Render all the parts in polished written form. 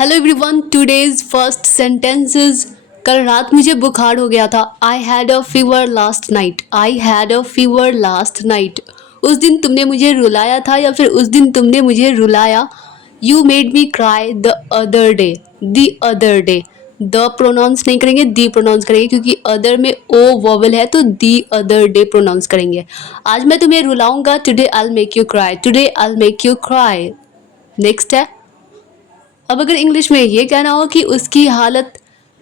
Hello everyone, today's first sentences. कल रात मुझे बुखार हो गया था। I had a fever last night. I had a fever last night. उस दिन तुमने मुझे रुलाया था या फिर उस दिन तुमने मुझे रुलाया। You made me cry the other day. The other day, the pronounce नहीं करेंगे, दी प्रोनाउंस करेंगे क्योंकि अदर में ओ वॉवल है, तो दी अदर डे प्रोनाउंस करेंगे। आज मैं तुम्हें रुलाऊंगा। Today I will make you cry. Today I will make you cry. Next है, अब अगर इंग्लिश में ये कहना हो कि उसकी हालत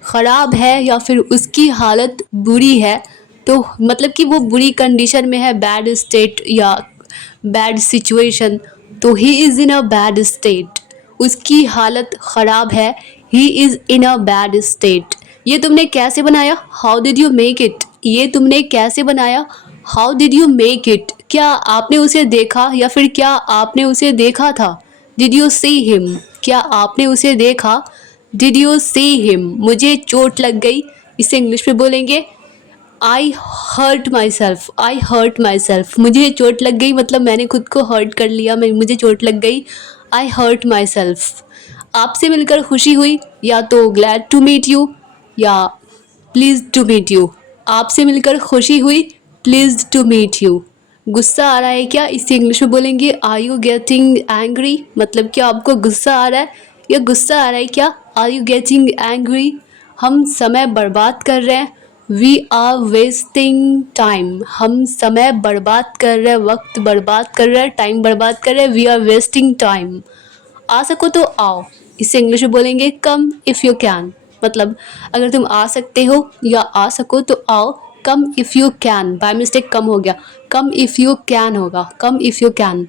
ख़राब है या फिर उसकी हालत बुरी है, तो मतलब कि वो बुरी कंडीशन में है, बैड स्टेट या बैड सिचुएशन, तो he is in a bad state. उसकी हालत ख़राब है, he is in a bad state. ये तुमने कैसे बनाया? How did you make it? ये तुमने कैसे बनाया? How did you make it? क्या आपने उसे देखा या फिर क्या आपने उसे देखा था? Did you see him? क्या आपने उसे देखा? Did you see him? मुझे चोट लग गई। इसे इंग्लिश में बोलेंगे I hurt myself. I hurt myself. मुझे चोट लग गई मतलब मैंने खुद को हर्ट कर लिया, मुझे चोट लग गई। आई हर्ट माई सेल्फ। आपसे मिलकर खुशी हुई, या तो ग्लैड टू मीट यू या प्लीज टू मीट यू। आपसे मिलकर खुशी हुई, प्लीज टू मीट यू। गुस्सा आ रहा है क्या? इसे इंग्लिश में बोलेंगे आर यू गेटिंग एंग्री। मतलब क्या आपको गुस्सा आ रहा है या गुस्सा आ रहा है क्या? Are you getting angry. हम समय बर्बाद कर रहे हैं। We are wasting time. हम समय बर्बाद कर रहे हैं, वक्त बर्बाद कर रहे हैं, टाइम बर्बाद कर रहे हैं। We are wasting time. आ सको तो आओ। इसे इंग्लिश में बोलेंगे कम इफ़ यू कैन। मतलब अगर तुम आ सकते हो या आ सको तो आओ। Come if you can, by mistake कम हो गया, कम इफ़ यू कैन होगा, कम इफ़ यू कैन।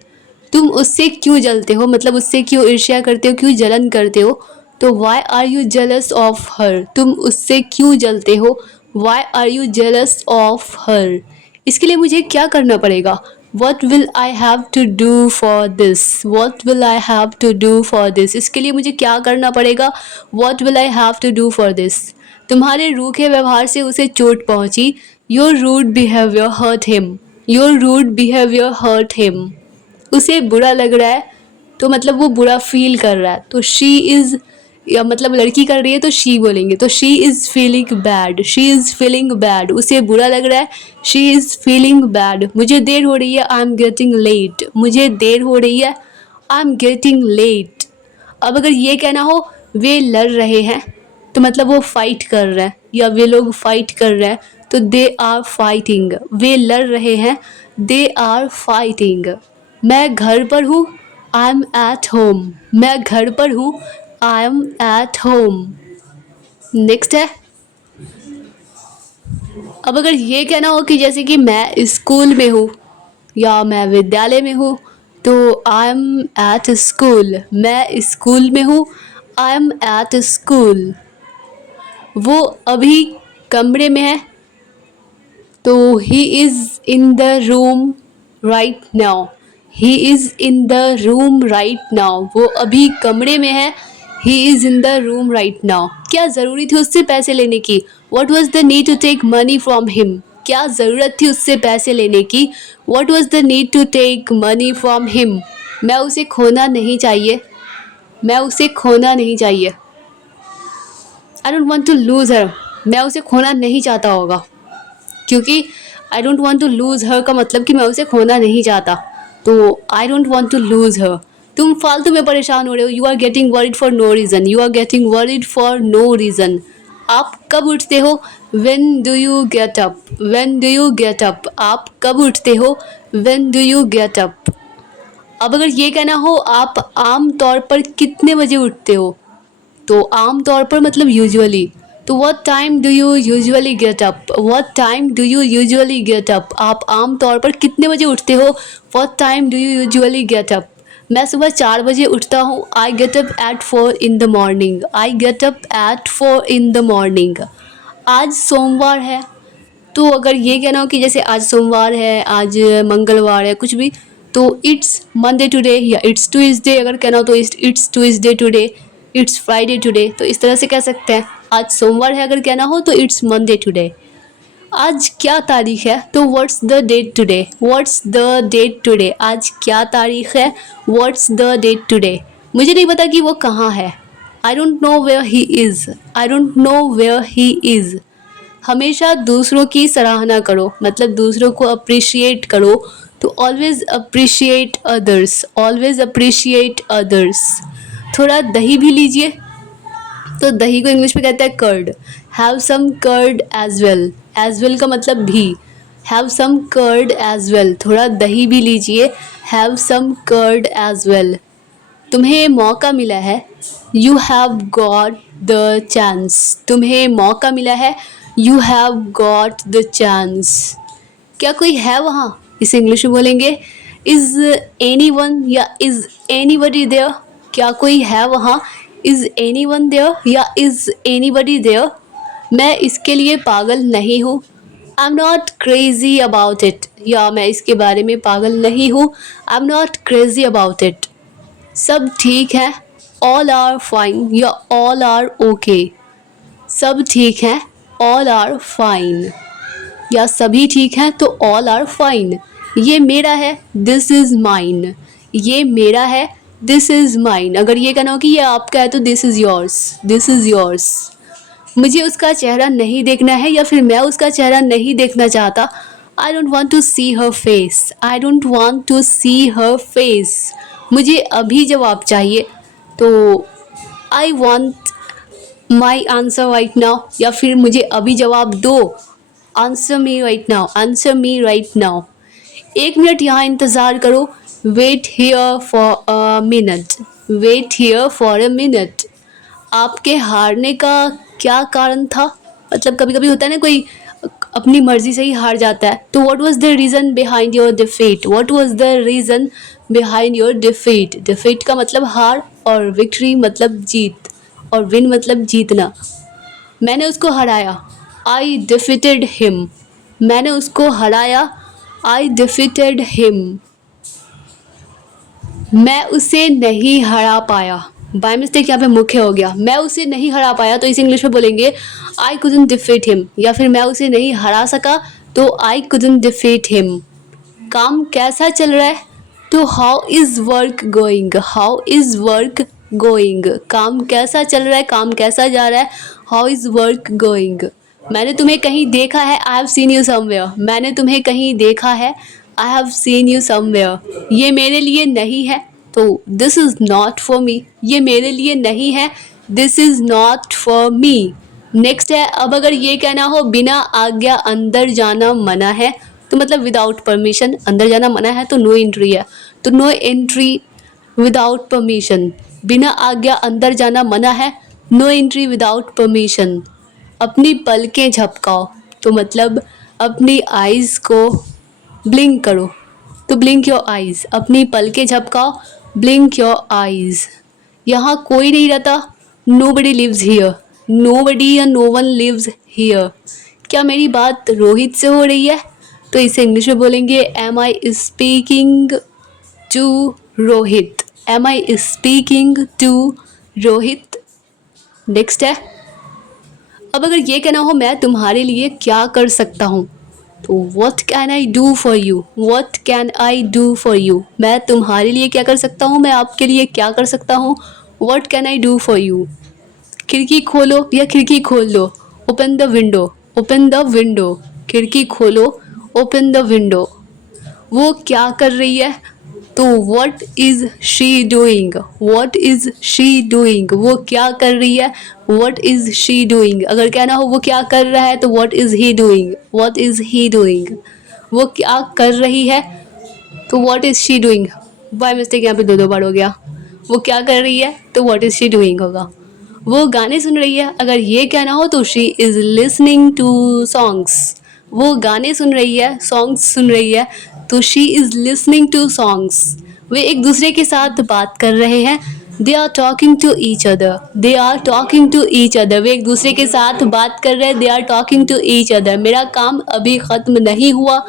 तुम उससे क्यों जलते हो? मतलब उससे क्यों ईर्ष्या करते हो, क्यों जलन करते हो? तो why are you jealous of her. तुम उससे क्यों जलते हो? Why are you jealous of her. इसके लिए मुझे क्या करना पड़ेगा? What will I have to do for this? What will I have to do for this? इसके लिए मुझे क्या करना पड़ेगा? What will I have to do for this? तुम्हारे रूखे व्यवहार से उसे चोट पहुंची। Your rude behavior hurt him. Your rude behavior hurt him. उसे बुरा लग रहा है, तो मतलब वो बुरा फील कर रहा है, तो शी इज़, या मतलब लड़की कर रही है तो शी बोलेंगे, तो she is feeling bad. She is feeling bad. उसे बुरा लग रहा है, शी इज़ फीलिंग बैड। मुझे देर हो रही है, आई एम गेटिंग लेट। मुझे देर हो रही है, आई एम गेटिंग लेट। अब अगर ये कहना हो वे लड़ रहे हैं, तो मतलब वो फाइट कर रहे हैं या वे लोग फाइट कर रहे हैं, तो दे आर फाइटिंग। वे लड़ रहे हैं, दे आर फाइटिंग। मैं घर पर हूँ, आई एम एट होम। मैं घर पर हूँ, I am at home. Next है, अब अगर ये कहना हो कि जैसे कि मैं स्कूल में हूँ या मैं विद्यालय में हूँ, तो आई एम एट स्कूल। मैं स्कूल में हूँ, आई एम एट स्कूल। वो अभी कमरे में है, तो he is in the room right now. He is in the room right now. वो अभी कमरे में है, he is in the room right now. क्या ज़रूरी थी उससे पैसे लेने की? What was the need to take money from him. क्या ज़रूरत थी उससे पैसे लेने की? What was the need to take money from him. मैं उसे खोना नहीं चाहिए। मैं उसे खोना नहीं चाहिए। I don't want to lose her. मैं उसे खोना नहीं चाहता होगा, क्योंकि I don't want to lose her का मतलब कि मैं उसे खोना नहीं चाहता, तो I don't want to lose her. तुम फालतू में परेशान हो रहे हो। You are getting worried for no reason. You are getting worried for no reason. आप कब उठते हो? When do you get up. When do you get up. आप कब उठते हो? When do you get up. अब अगर ये कहना हो आप आम तौर पर कितने बजे उठते हो, तो आम तौर पर मतलब यूजुअली, तो what time do you usually get up. What time do you usually get up. आप आम तौर पर कितने बजे उठते हो? What time do you usually get up. मैं सुबह 4 बजे उठता हूँ। I get up at 4 in the morning. I get up at 4 in the morning. आज सोमवार है, तो अगर ये कहना हो कि जैसे आज सोमवार है, आज मंगलवार है, कुछ भी, तो इट्स मंडे टुडे या इट्स ट्यूसडे अगर कहना हो तो it's Tuesday today, it's Friday today, तो इस तरह से कह सकते हैं। आज सोमवार है अगर कहना हो तो इट्स मंडे टुडे। आज क्या तारीख है? तो what's the date today. What's the date today. आज क्या तारीख है? What's the date today. मुझे नहीं पता कि वो कहाँ है। I don't know where he is, I don't know where he is. हमेशा दूसरों की सराहना करो, मतलब दूसरों को अप्रिशिएट करो। तो always appreciate others, always appreciate others. थोड़ा दही भी लीजिए, तो दही को इंग्लिश में कहते हैं curd. Have some curd as well, as well का मतलब भी। Have some curd as well, थोड़ा दही भी लीजिए। Have some curd as well. तुम्हें मौका मिला है, you have got the chance. तुम्हें मौका मिला है, you have got the chance. क्या कोई है वहाँ, इसे इंग्लिश में बोलेंगे इज एनी वन या इज एनीबडी देयर। क्या कोई है वहाँ, इज एनी वन देयर या इज एनीबडी देयर। मैं इसके लिए पागल नहीं हूँ, I am not crazy about it, या मैं इसके बारे में पागल नहीं हूँ, I am not crazy about it. सब ठीक है, ऑल आर फाइन या ऑल आर ओके। सब ठीक है, ऑल आर फाइन, या सभी ठीक हैं तो ऑल आर फाइन। ये मेरा है, दिस इज़ माइन। ये मेरा है, दिस इज़ माइन। अगर ये कहना हो कि ये आपका है तो this is yours, this is yours. मुझे उसका चेहरा नहीं देखना है, या फिर मैं उसका चेहरा नहीं देखना चाहता। I don't want to see her face, I don't want to see her face. मुझे अभी जवाब चाहिए, तो I want my answer right now, या फिर मुझे अभी जवाब दो। Answer me right now, answer me right now. 1 minute यहाँ इंतज़ार करो, wait here for a minute, wait here for a minute. आपके हारने का क्या कारण था, मतलब कभी कभी होता है ना, कोई अपनी मर्जी से ही हार जाता है। तो what was the reason behind your defeat, what was the reason behind your defeat. Defeat का मतलब हार, और विक्ट्री मतलब जीत, और विन मतलब जीतना। मैंने उसको हराया, आई डिफीटेड हिम। मैंने उसको हराया, आई डिफीटेड हिम। मैं उसे नहीं हरा पाया, बाय मिस्टेक यहाँ पे मुख्य हो गया। मैं उसे नहीं हरा पाया, तो इसे इंग्लिश में बोलेंगे आई कुडंट डिफीट हिम, या फिर मैं उसे नहीं हरा सका तो आई कुडंट डिफीट हिम। काम कैसा चल रहा है, तो how is work going, how is work going. काम कैसा चल रहा है, काम कैसा जा रहा है, हाउ इज़ वर्क गोइंग। मैंने तुम्हें कहीं देखा है, I have seen you somewhere. मैंने तुम्हें कहीं देखा है, I have seen you somewhere. ये मेरे लिए नहीं है, तो this is not for me. ये मेरे लिए नहीं है, this is not for me. Next है, अब अगर ये कहना हो बिना आज्ञा अंदर जाना मना है, तो मतलब विदाउट परमिशन अंदर जाना मना है, तो नो एंट्री है। तो नो एंट्री विदाउट परमिशन। बिना आज्ञा अंदर जाना मना है, नो एंट्री विदाउट परमिशन। अपनी पलकें झपकाओ, तो मतलब अपनी आइज़ को ब्लिंक करो, तो ब्लिंक योर आइज़। अपनी पलकें झपकाओ, ब्लिंक योर आइज़। यहाँ कोई नहीं रहता, nobody lives here, nobody या नो वन लिव्स हियर। क्या मेरी बात रोहित से हो रही है, तो इसे इंग्लिश में बोलेंगे am I speaking to Rohit, am I speaking to Rohit. Next है, अब अगर ये कहना हो मैं तुम्हारे लिए क्या कर सकता हूँ, तो what can I do for you, what can I do for you. मैं तुम्हारे लिए क्या कर सकता हूँ, मैं आपके लिए क्या कर सकता हूँ, what can I do for you. खिड़की खोलो या खिड़की खोल दो, open the window, open the window. खिड़की खोलो, ओपन द विंडो। वो क्या कर रही है, तो what is she doing, what is she doing. वो क्या कर रही है, वॉट इज़ शी डूइंग। अगर कहना हो वो क्या कर रहा है, तो what is he doing, what is he doing. वो क्या कर रही है, तो what is she doing. By mistake यहाँ पे दो बार हो गया। वो क्या कर रही है, तो वॉट इज़ शी डूइंग होगा। वो गाने सुन रही है, अगर ये कहना हो तो she is listening to songs. वो गाने सुन रही है, सॉन्ग्स सुन रही है, तो she is listening to songs. वे एक दूसरे के साथ बात कर रहे हैं, they are talking to each other, they are talking to each other. वे एक दूसरे के साथ बात कर रहे हैं, they are talking to each other. मेरा काम अभी ख़त्म नहीं हुआ,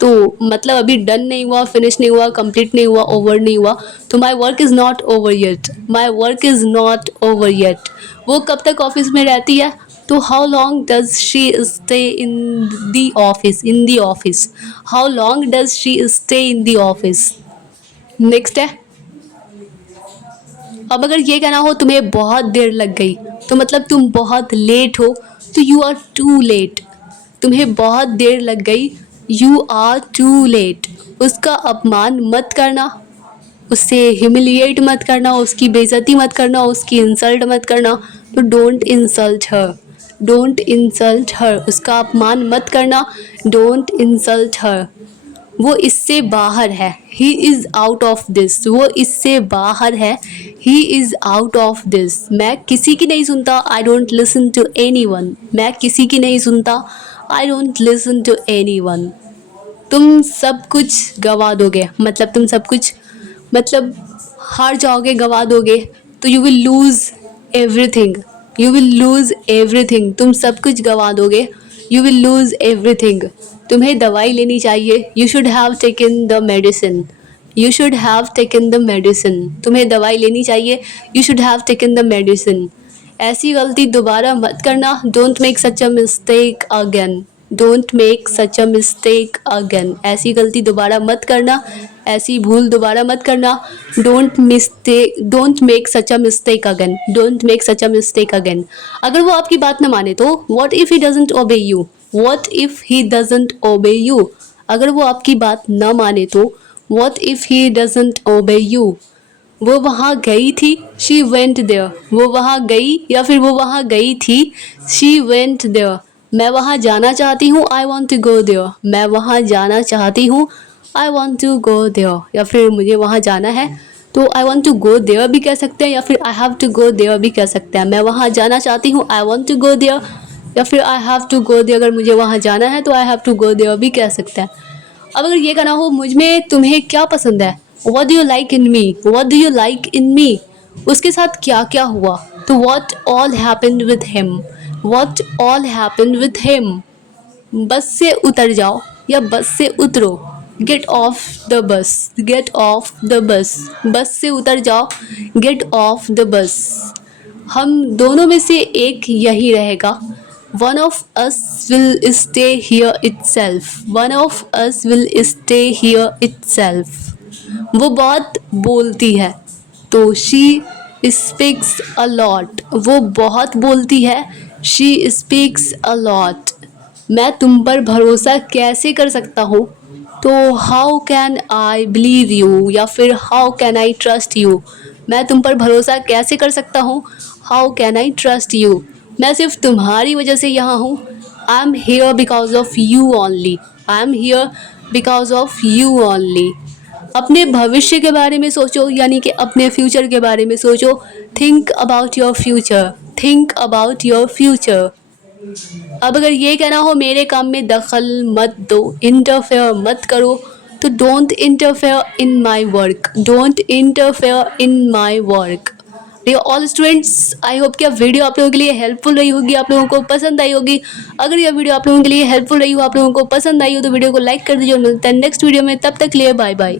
तो मतलब अभी डन नहीं हुआ, फिनिश नहीं हुआ, कंप्लीट नहीं हुआ, ओवर नहीं हुआ, तो my work is not over yet, my work is not over yet. वो कब तक ऑफिस में रहती है, तो how long does she stay in the office, in the office. How long does she stay in the office. Next है, अब अगर ये कहना हो तुम्हें बहुत देर लग गई, तो मतलब तुम बहुत लेट हो, तो यू आर टू लेट। तुम्हें बहुत देर लग गई, यू आर टू लेट। उसका अपमान मत करना, उससे ह्यूमिलिएट मत करना, उसकी बेइज्जती मत करना, उसकी इंसल्ट मत करना। तो don't insult her, don't insult her. उसका अपमान मत करना, डोंट इंसल्ट हर। वो इससे बाहर है, he is out of this. वो इससे बाहर है, he is out of this. मैं किसी की नहीं सुनता, I don't listen to anyone. मैं किसी की नहीं सुनता, I don't listen to anyone. तुम सब कुछ गवा दोगे, मतलब तुम सब कुछ, मतलब हार जाओगे, गवा दोगे। तो you will lose everything, you will lose everything. तुम सब कुछ गवा दोगे, यू विल लूज़ एवरीथिंग। तुम्हें दवाई लेनी चाहिए, you should have taken the medicine, you should have taken the medicine. तुम्हें दवाई लेनी चाहिए, you should have taken the medicine. ऐसी गलती दोबारा मत करना, don't make such a mistake again, don't make such a mistake again. ऐसी गलती दोबारा मत करना, ऐसी भूल दोबारा मत करना। Don't make such a mistake again, don't make such a mistake again. अगर वो आपकी बात न माने तो what if he doesn't obey you, what if he doesn't obey you. अगर वो आपकी बात न माने तो what if he doesn't obey you. वो वहाँ गई थी, शी वेंट देयर। वो वहाँ गई या फिर वो वहाँ गई थी, शी वेंट देयर। मैं वहाँ जाना चाहती हूँ, I want to go there. मैं वहाँ जाना चाहती हूँ, I want to go there. या फिर मुझे वहाँ जाना है, तो I want to go there भी कह सकते हैं, या फिर I have to go there भी कह सकते हैं। मैं वहाँ जाना चाहती हूँ, I want to go there, या फिर I have to go there. अगर मुझे वहाँ जाना है तो आई हैव टू गो देयर भी कह सकते हैं। अब अगर ये कहना हो मुझ में तुम्हें क्या पसंद है, what do you like in me, what do you like in me. उसके साथ क्या क्या हुआ, तो what all happened with him, what all happened with him. Bus से उतर जाओ या बस से उतरो, get off the bus, get off the bus. Bus से उतर जाओ, गेट ऑफ द बस। हम दोनों में से एक यही रहेगा, one of us will stay here itself, one of us will stay here itself. वो बहुत बोलती है, तो शी स्पीक्स अ लॉट। वो बहुत बोलती है, शी स्पीक्स अ लॉट। मैं तुम पर भरोसा कैसे कर सकता हूँ, तो how can I believe you, या फिर how can I trust you. मैं तुम पर भरोसा कैसे कर सकता हूँ, how can I trust you. मैं सिर्फ तुम्हारी वजह से यहाँ हूँ, I am here because of you only, I am here because of you only. अपने भविष्य के बारे में सोचो, यानी कि अपने फ्यूचर के बारे में सोचो। Think about your future, think about your future. अब अगर ये कहना हो मेरे काम में दखल मत दो, इंटरफेयर मत करो, तो don't interfere in my work, don't interfere in my work. Dear all students, I hope कि वीडियो आप लोगों के लिए हेल्पफुल रही होगी, आप लोगों को पसंद आई होगी। अगर यह वीडियो आप लोगों के लिए हेल्पफुल रही हो, आप लोगों को पसंद आई हो, तो वीडियो को लाइक कर दीजिए। मिलते हैं नेक्स्ट वीडियो में, तब तक के लिए बाय बाय।